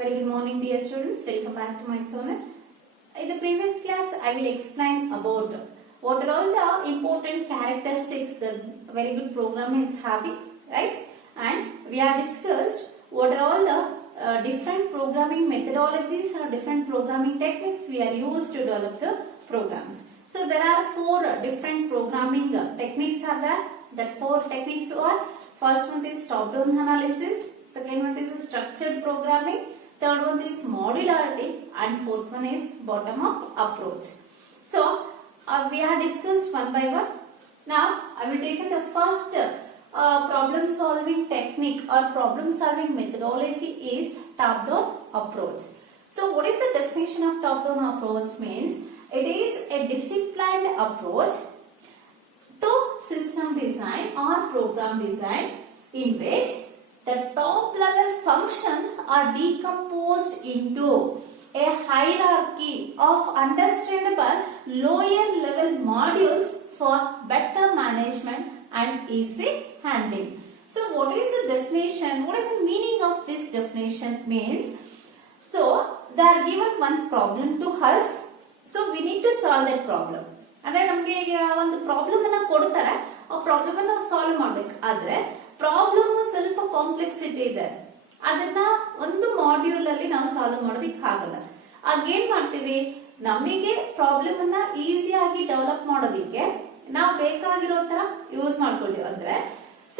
Very good morning dear students, welcome back to my channel. In the previous class I will explain about what are all the important characteristics the very good program is having, right? And we have discussed what are all the different programming methodologies or different programming techniques we are used to develop the programs. So there are four different programming techniques are there. That four techniques are, first one is top-down analysis, second one is structured programming, third one is modularity, and fourth one is bottom-up approach. So we have discussed one by one. Now I will take the first problem solving technique or problem solving methodology is top-down approach. So what is the definition of top-down approach? Means it is a disciplined approach to system design or program design in which the top level functions are decomposed into a hierarchy of understandable lower level modules for better management and easy handling. So what is the definition? What is the meaning of this definition? Means, so they are given one problem to us, so we need to solve that problem. ಅಂದ್ರೆ ನಮಗೆ ಈಗ ಒಂದು problem ಅನ್ನ ಕೊಡ್ತಾರೆ, ಆ problem ಅನ್ನ ನಾವು solve ಮಾಡಬೇಕು. ಆದ್ರೆ ಪ್ರಾಬ್ಲಮ್ ಸ್ವಲ್ಪ ಕಾಂಪ್ಲೆಕ್ಸಿಟಿ ಇದೆ, ಅದನ್ನ ಒಂದು ಮಾಡ್ಯೂಲ್ ಅಲ್ಲಿ ನಾವು ಸಾಲ್ವ್ ಮಾಡೋದಿಕ್ ಆಗಲ್ಲ. ಆಗ ಏನ್ ಮಾಡ್ತೀವಿ, ನಮಗೆ ಪ್ರಾಬ್ಲಮ್ ಅನ್ನ ಈಸಿಯಾಗಿ ಡೆವಲಪ್ ಮಾಡೋದಿಕ್ಕೆ ನಾವು ಬೇಕಾಗಿರೋ ತರ ಯೂಸ್ ಮಾಡ್ಕೊಳ್ತೀವಿ. ಅಂದ್ರೆ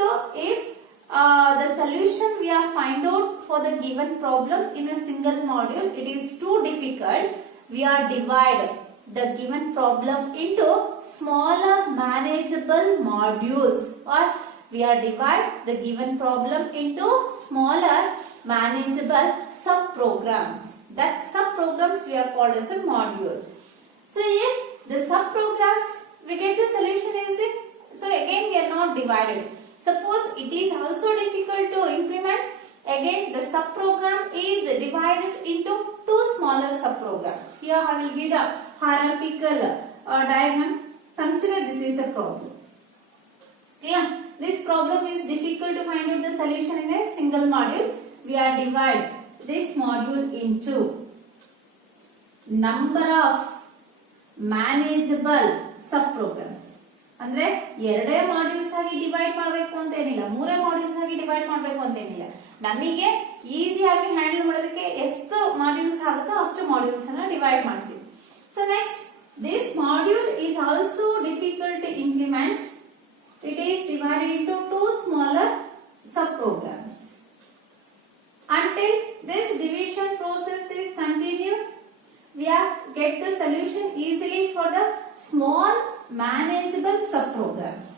so if the solution we are find out for the given problem in a single module, it is too difficult, we are divide the given problem into smaller manageable modules, or we are divide the given problem into smaller manageable sub-programs. That sub-programs we are called as a module. So if the sub-programs we get the solution easy, so again we are not divided. Suppose it is also difficult to implement, again the sub-program is divided into two smaller sub-programs. Here I will give the hierarchical diagram. Consider this is a problem. Yeah, this problem is difficult to find out the solution in a single module. We are divide this module into number of manageable sub-programs. ಅಂದ್ರೆ ಎರಡೇ modules ಆಗಿ divide ಮಾಡಬೇಕು ಅಂತ ಏನಿಲ್ಲ, ಮೂರೇ modules ಆಗಿ divide ಮಾಡಬೇಕು ಅಂತ ಏನಿಲ್ಲ. ನಮಗೆ ಈಸಿಯಾಗಿ ಹ್ಯಾಂಡಲ್ ಮಾಡೋದಕ್ಕೆ ಎಷ್ಟು ಮಾಡ್ಯೂಲ್ಸ್ ಆಗುತ್ತೋ ಅಷ್ಟು ಮಾಡ್ಯೂಲ್ಸ್ ಅನ್ನ ಡಿವೈಡ್ ಮಾಡ್ತೀವಿ. So next, this module is also difficult to implement. It is divided into two smaller sub-programs. Until this division process is continued, we have get the solution easily for the small manageable sub-programs.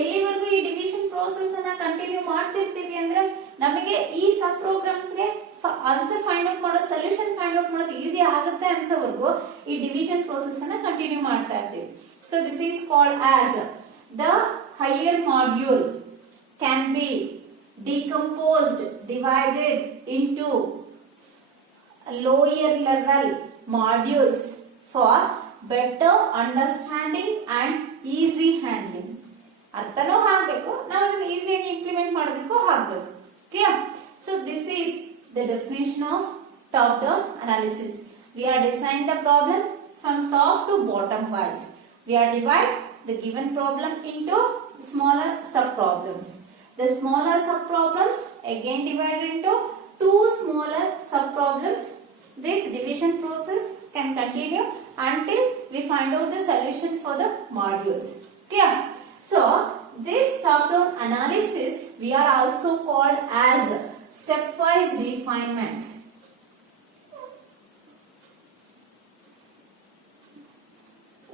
ಎಲ್ಲಿವರೆಗೂ ಈ division process ಅನ್ನ continue ಮಾಡ್ತಿರ್ತೀವಿ ಅಂದ್ರೆ ನಮಗೆ ಈ ಸಬ್ programmes ಗೆ answer find out ಮಾಡೋ, solution find out ಮಾಡೋದು ಈಸಿ ಆಗುತ್ತೆ ಅನ್ಸೋವರೆಗೂ ಈ ಡಿವಿಷನ್ ಪ್ರೋಸೆಸ್ ಅನ್ನ ಕಂಟಿನ್ಯೂ ಮಾಡ್ತಾ ಇರ್ತೀವಿ. So this is called as the higher module can be decomposed, divided into lower level modules for better understanding and easy handling. ಅರ್ಥನೂ ಆಗಬೇಕು, ನಾವು ಅದನ್ನ ಈಸಿಯಾಗಿ ಇಂಪ್ಲಿಮೆಂಟ್ ಮಾಡೋದಕ್ಕೂ ಆಗಬೇಕು. Clear? So this is the definition of top down analysis. We are design the problem from top to bottom wise. We are divide the given problem into smaller sub problems. The smaller sub problems again divided into two smaller sub-problems. This division process can continue until we find out the solution for the modules. Clear? So, this top-down analysis we are also called as stepwise refinement.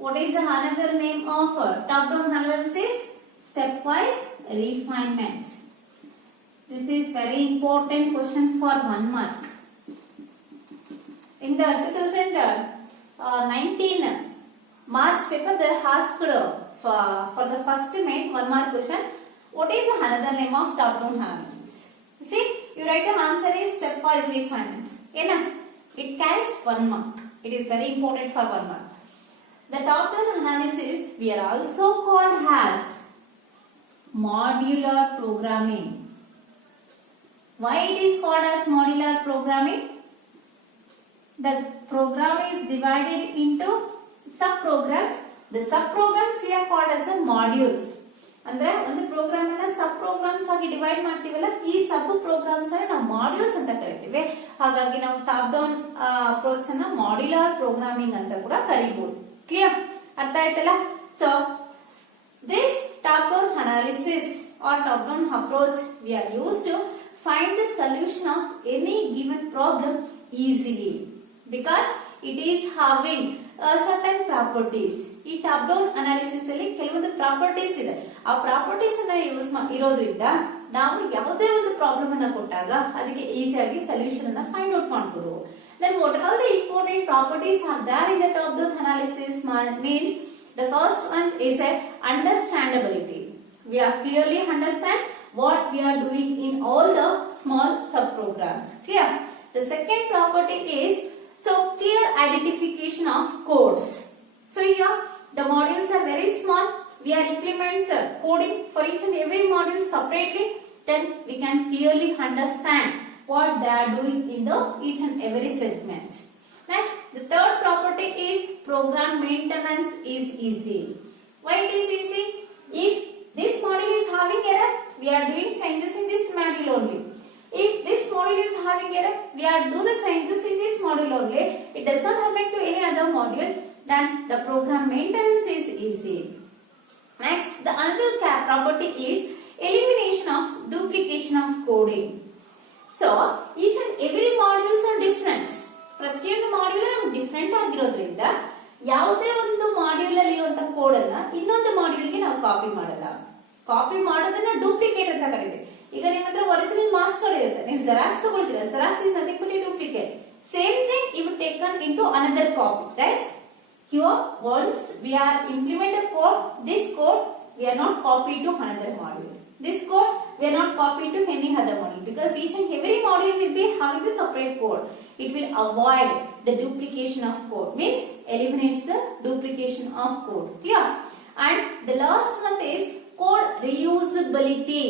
What is the another name of top-down analysis? Stepwise refinement. This is very important question for 1 mark. In the 2019 March paper, they asked for the first main 1 mark question, what is another name of top-down analysis? See, you write the answer is stepwise refinement. Enough. It carries 1 mark. It is very important for 1 mark. The top-down analysis we are also called as modular programming. Why it is called as modular programming? The program is divided into sub-programs. The sub-programs we are called as modules. ಅಂದ್ರೆ ಒಂದು program ಅನ್ನ ಸಬ್ programmes ಆಗಿ divide ಮಾಡ್ತೀವಲ್ಲ, ಈ ಸಬ್ programmes ಅನ್ನ ನಾವು modules ಅಂತ ಕರಿತೀವಿ. ಹಾಗಾಗಿ ನಾವು ಟಾಪ್ ಡೌನ್ ಅಪ್ರೋಚ್ ಅನ್ನ ಮಾಡ್ಯುಲರ್ ಪ್ರೋಗ್ರಾಮಿಂಗ್ ಅಂತ ಕೂಡ ಕರೀಬಹುದು. ಕ್ಲಿಯರ್? ಅರ್ಥ ಆಯ್ತಲ್ಲ? So this top down analysis or top down approach we are used to find the solution of any given problem easily because it is having certain properties. ಈ top down analysis ಅಲ್ಲಿ ಕೆಲವೊಂದು properties ಇದೆ. ಆ properties ಅನ್ನ use ಇರೋದ್ರಿಂದ ನಾವು ಯಾವುದೇ ಒಂದು ಪ್ರಾಬ್ಲಮ್ ಅನ್ನ ಕೊಟ್ಟಾಗ ಅದಕ್ಕೆ ಈಸಿಯಾಗಿ ಸೊಲ್ಯೂಷನ್ ಅನ್ನ ಫೈಂಡ್ ಔಟ್ ಮಾಡಬಹುದು. Then what are all the important properties are there in the top down analysis means the first one is a understandability. We are clearly understand what we are doing in all the small sub programs. Clear? The second property is so clear identification of codes. So here the modules are very small. We are implement coding for each and every module separately. Then we can clearly understand what they are doing in the each and every segment. Next, the third property is program maintenance is easy. Why it is easy? If this module is having error, we are doing changes in this module only. If this module is having error, we are do the changes in this module only. It does not affect to any other module. Then the program maintenance is easy. Next, the another property is elimination of duplication of coding. So each and every modules are different. ಪ್ರತಿಯೊಂದು module ನಮ್ಗೆ different ಆಗಿರೋದ್ರಿಂದ ಯಾವುದೇ ಒಂದು module ಅಲ್ಲಿ ಇರುವಂತ code ಅನ್ನ ಇನ್ನೊಂದು ಮಾಡ್ಯೂಲ್ಗೆ ನಾವು ಕಾಪಿ ಮಾಡಲ್ಲ. ಕಾಪಿ ಮಾಡೋದನ್ನ ಡೂಪ್ಲಿಕೇಟ್ ಅಂತ ಕರೀತೀವಿ. ಈಗ ನಿಮ್ಮ ಹತ್ರ ಒರಿಜಿನಲ್ ಮಾರ್ಕ್ಸ್ ಕಾರ್ಡ್ ಇರುತ್ತೆ, ನೀವು ಜೆರಾಕ್ಸ್ ತಗೊಳ್ತೀರಾ, xerox is nothing but duplicate. Same thing is taken into another copy, right? Here once we are implement a code, this code we are not copy to another module. This code we are not copy to any other module because each and every module will be having the separate code. It will avoid the duplication of code, means eliminates the duplication of code. Clear? And the last one is code reusability.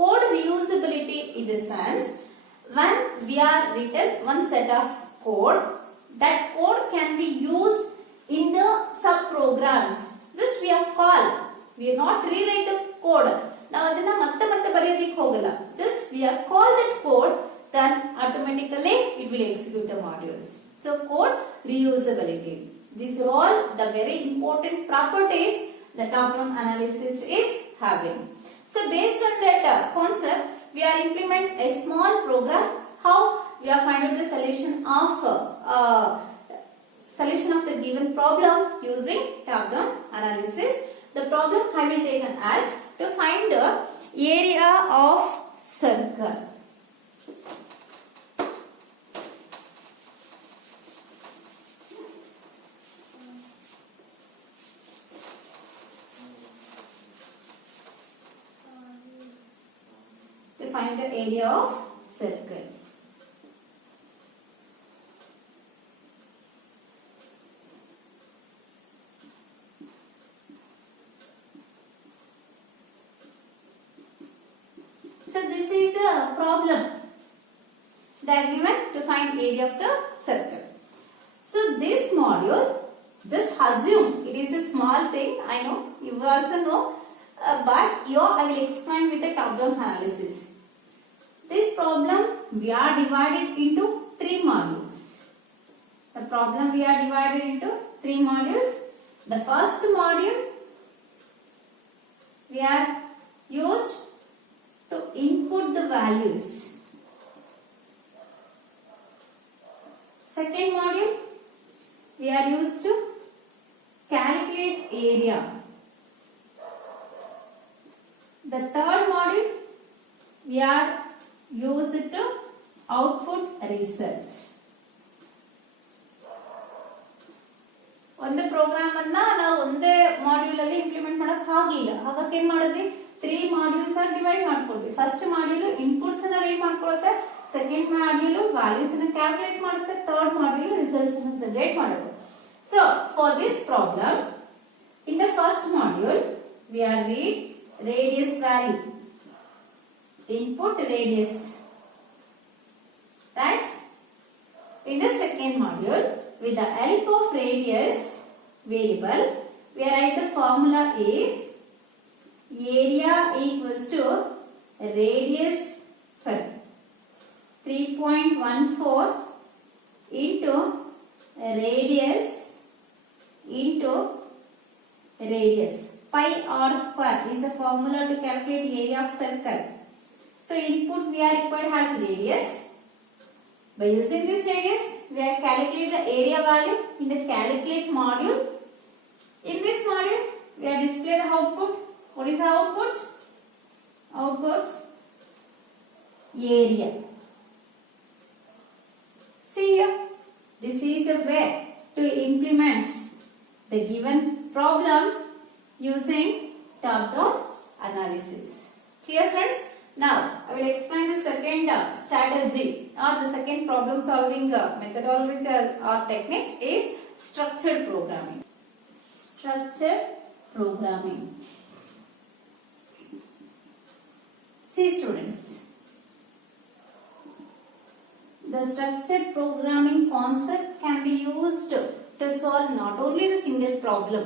Code reusability in the sense when we are written one set of code, that code can be used in the sub programs. Just we are call, we are not rewrite the code. ನಾವು ಅದನ್ನ ಮತ್ತೆ ಮತ್ತೆ ಬರೆಯೋದಿಕ್ಕೆ ಹೋಗಲ್ಲ. Just we are call that code, then automatically it will execute the modules. So code reusability. These are all the very important properties the top-down analysis is having. So based on that concept, we are implement a small program. How we are find out the solution of the given problem using top-down analysis. The problem I will take as to find the area of circle. To find the area of circle. So this is a problem. They are given to find area of the circle. So this module, just assume it is a small thing. I know you also know, but here I will explain with the top-down analysis. This problem we are divided into 3 modules. The problem we are divided into 3 modules. The first module we are used to input the values. Second module we are used to calculate area. The third module we are used to output result. ಒಂದು program ಅನ್ನ ನಾವು ಒಂದೇ module ಅಲ್ಲಿ implement ಮಾಡಕ್ ಆಗಲಿಲ್ಲ. ಹಾಗಾಗಿ ಏನ್ ಮಾಡಿದ್ವಿ, 3 ಮಾಡ್ಯೂಲ್ಸ್ ಆಗಿ ಡಿವೈಡ್ ಮಾಡ್ಕೊಂಡ್ವಿ. ಫಸ್ಟ್ ಮಾಡ್ಯೂಲ್ ಇನ್ಪುಟ್ಸ್ ಅನ್ನ ರೀಡ್ ಮಾಡ್ಕೊಳ್ಳುತ್ತೆ, ಸೆಕೆಂಡ್ ಮಾಡ್ಯೂಲ್ ವ್ಯಾಲ್ಯೂಸ್ ಅನ್ನ ಕ್ಯಾಲ್ಕುಲೇಟ್ ಮಾಡುತ್ತೆ, ಥರ್ಡ್ ಮಾಡ್ಯೂಲ್ ರಿಸಲ್ಟ್ಸ್ ಅನ್ನು ಜನರೇಟ್ ಮಾಡುತ್ತೆ. So for this problem in the first module we are read radius value, input radius right? In the second module, with the help of radius variable, we write the formula is area equals to radius, 3.14 into radius into radius. Pi r square is the formula to calculate area of circle. So input we are required as radius. By using this radius, we have calculated the area value in the calculate module. In this module, we have displayed the output. What is the output? Output area. See here, this is the way to implement the given problem using top-down analysis. Clear, friends? Now, I will explain the second strategy or the second problem solving methodology or technique is structured programming. Structured programming. See students, the structured programming concept can be used to solve not only the single problem,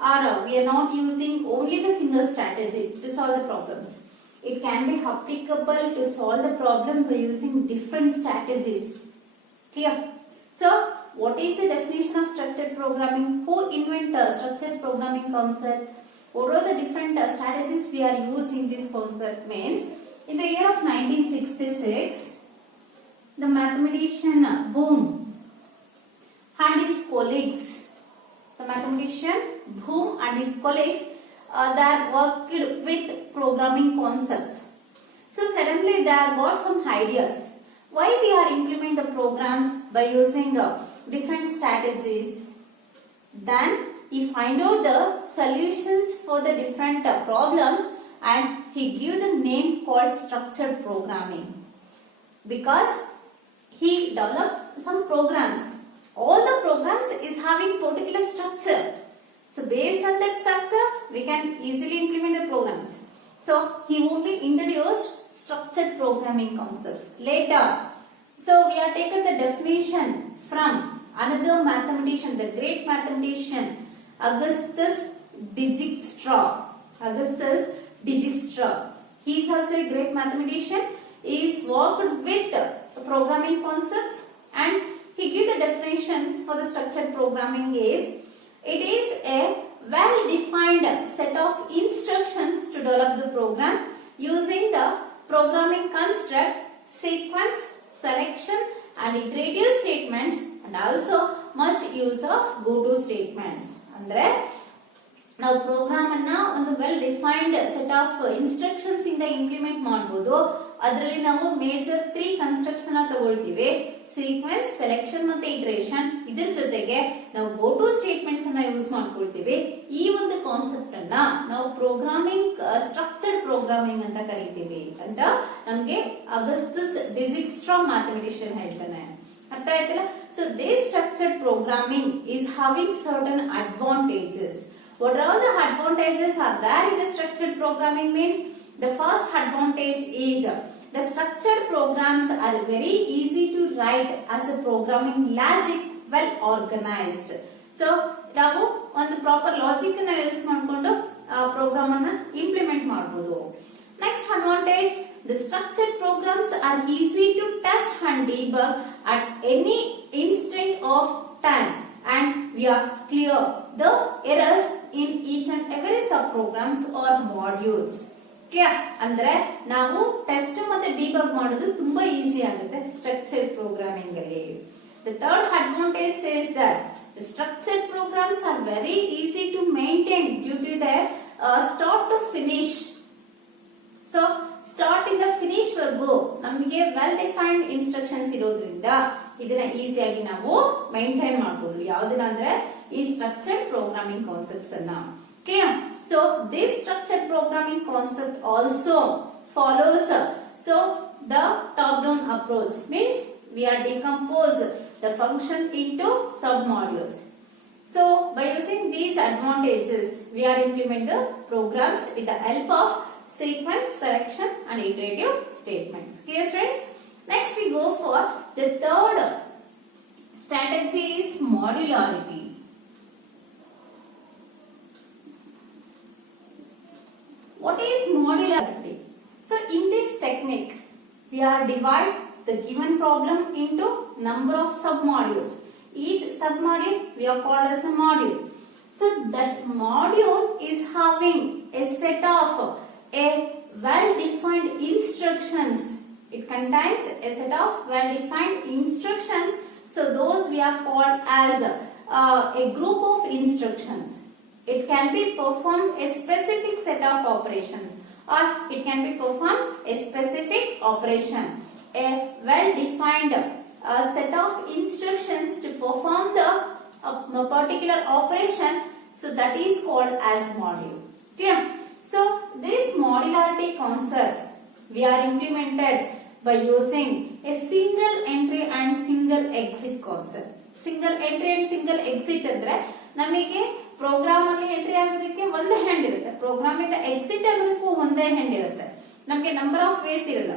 or we are not using only the single strategy to solve the problems. It can be applicable to solve the problem by using different strategies. Clear? So, what is the definition of structured programming? Who invented structured programming concept? What are the different strategies we are used in this concept? Means, in the year of 1966, the mathematician Bohm and his colleagues, that worked with programming concepts. So suddenly they got some ideas. Why we are implement the programs by using different strategies? Then he find out the solutions for the different problems and he give the name called structured programming. Because he developed some programs. All the programs is having particular structure. So based on that structure, we can easily implement the programs. So he only introduced structured programming concept. Later, so we are taken the definition from another mathematician, the great mathematician Augustus Dijkstra. He is also a great mathematician. He is worked with programming concepts and he gives the definition for the structured programming is it is a well-defined set of instructions to develop the program using the programming construct, sequence, selection and iterative statements and also much use of go-to statements. Andre, now program anna one well-defined set of instructions in the implement ಮಾಡಬಹುದು. ಅದರಲ್ಲಿ ನಾವು major 3 construction ಅನ್ನು ತಗೊಳ್ತೀವಿ. Sequence, selection ಮತ್ತೆ ಇಟರೇಷನ್. ಇದರ ಜೊತೆಗೆ ನಾವು go to statements ಅನ್ನು ಯೂಸ್ ಮಾಡ್ಕೊಳ್ತೀವಿ. ಈ ಒಂದು ಕಾನ್ಸೆಪ್ಟ್ ಅನ್ನ ನಾವು ಪ್ರೋಗ್ರಾಮಿಂಗ್ ಸ್ಟ್ರಕ್ಚರ್ಡ್ ಪ್ರೋಗ್ರಾಮಿಂಗ್ ಅಂತ ಕರೀತೀವಿ ಅಂತ ನಮಗೆ ಅಗಸ್ಟಸ್ ಡಿಜಿಕ್ಸ್ಟ್ರಾ ಮ್ಯಾಥಮೆಟಿಷಿಯನ್ ಹೇಳ್ತಾನೆ. ಅರ್ಥ ಆಯ್ತಲ್ಲ? So this structured programming is having certain advantages. What are the advantages are there in the structured programming means the first advantage is the structured programs are very easy to write as a programming logic well organized. So ನಾವು ಒಂದು proper logic ಅನ್ನು use ಮಾಡಿಕೊಂಡು program ಅನ್ನು implement ಮಾಡಬಹುದು. Next advantage, the structured programs are easy to test and debug at any instant of time and we are clear the errors in each and every subprograms or modules. Clear? ಅಂದ್ರೆ ನಾವು test ಮತ್ತೆ debug ಮಾಡೋದು ತುಂಬಾ easy ಆಗುತ್ತೆ structured programming ಅಲ್ಲಿ. The third advantage is that the structured programs are very easy to maintain due to their start to finish. So start in the finish ವರ್ಗೂ ನಮಗೆ well defined instructions ಇರೋದ್ರಿಂದ ಇದನ್ನ ಈಸಿಯಾಗಿ ನಾವು maintain ಮಾಡಬಹುದು. ಯಾವುದನ್ನ ಅಂದ್ರೆ ಈ ಸ್ಟ್ರಕ್ಚರ್ಡ್ ಪ್ರೋಗ್ರಾಮಿಂಗ್ ಕಾನ್ಸೆಪ್ಟ್ಸ್ ಅನ್ನ. Clear? So this structured programming concept also follows the top-down approach means we are decompose the function into sub-modules. So by using these advantages we are implement the programs with the help of sequence, selection and iterative statements. Clear friends? Next we go for the third strategy is modularity. What is modularity? So in this technique, we are divide the given problem into number of submodules. Each submodule we are called as a module. So that module is having a set of a well-defined instructions. It contains a set of well-defined instructions. So those we are called as a group of instructions. It can be performed a specific set of operations, or it can be performed a specific operation. A well-defined set of instructions to perform the a particular operation, so that is called as module. Clear? So this modularity concept we are implemented by using a single entry and single exit concept. Single entry and single exit andre namige program alli entry agodakke ಒಂದು hand irutte, program ಇಂದ exit ಆಗೋದಕ್ಕೂ ಒಂದೇ hand ಇರುತ್ತೆ. ನಮಗೆ number of ways ಇರಲ್ಲ.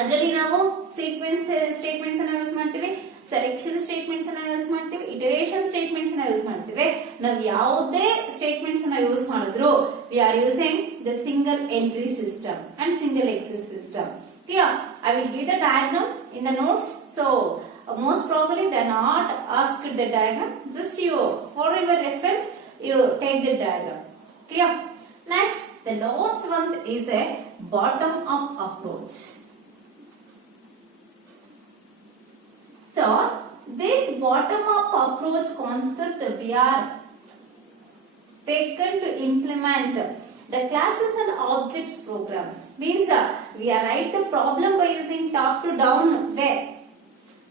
ಅದರಲ್ಲಿ ನಾವು sequence statements ಅನ್ನು use ಮಾಡ್ತೀವಿ, ಸೆಲೆಕ್ಷನ್ ಸ್ಟೇಟ್ಮೆಂಟ್ಸ್ ಅನ್ನು ಯೂಸ್ ಮಾಡ್ತೀವಿ, ಇಟರೇಷನ್ ಸ್ಟೇಟ್ಮೆಂಟ್ಸ್ ಅನ್ನು ಯೂಸ್ ಮಾಡ್ತೀವಿ. ನಾವು ಯಾವುದೇ ಸ್ಟೇಟ್ಮೆಂಟ್ಸ್ ಅನ್ನು ಯೂಸ್ ಮಾಡಿದ್ರು we are using the single entry system and single exit system. Clear? I will give the diagram in the notes. So most probably they are not asked the diagram. Just you for your reference you take the diagram. Clear? Next, the last one is a bottom up approach. So this bottom up approach concept we are taken to implement the classes and objects programs. Means we are write the problem by using top to down way.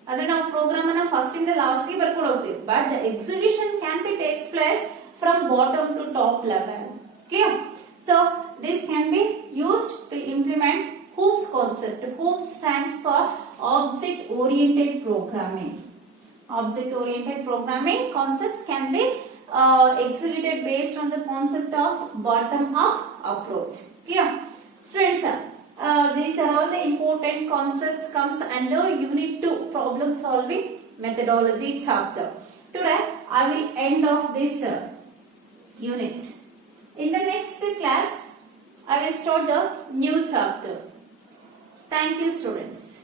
Adre now program ana first in the last ge barkod hogtivi, but the execution can be takes place from bottom to top level. Clear? So this can be used to implement HOOPS concept. HOOPS stands for object oriented programming. Object oriented programming concepts can be executed based on the concept of bottom up approach. Clear? Students, these are all the important concepts comes under unit 2 problem solving methodology chapter. Today I will end of this unit. In the next class I will start the new chapter. Thank you, students.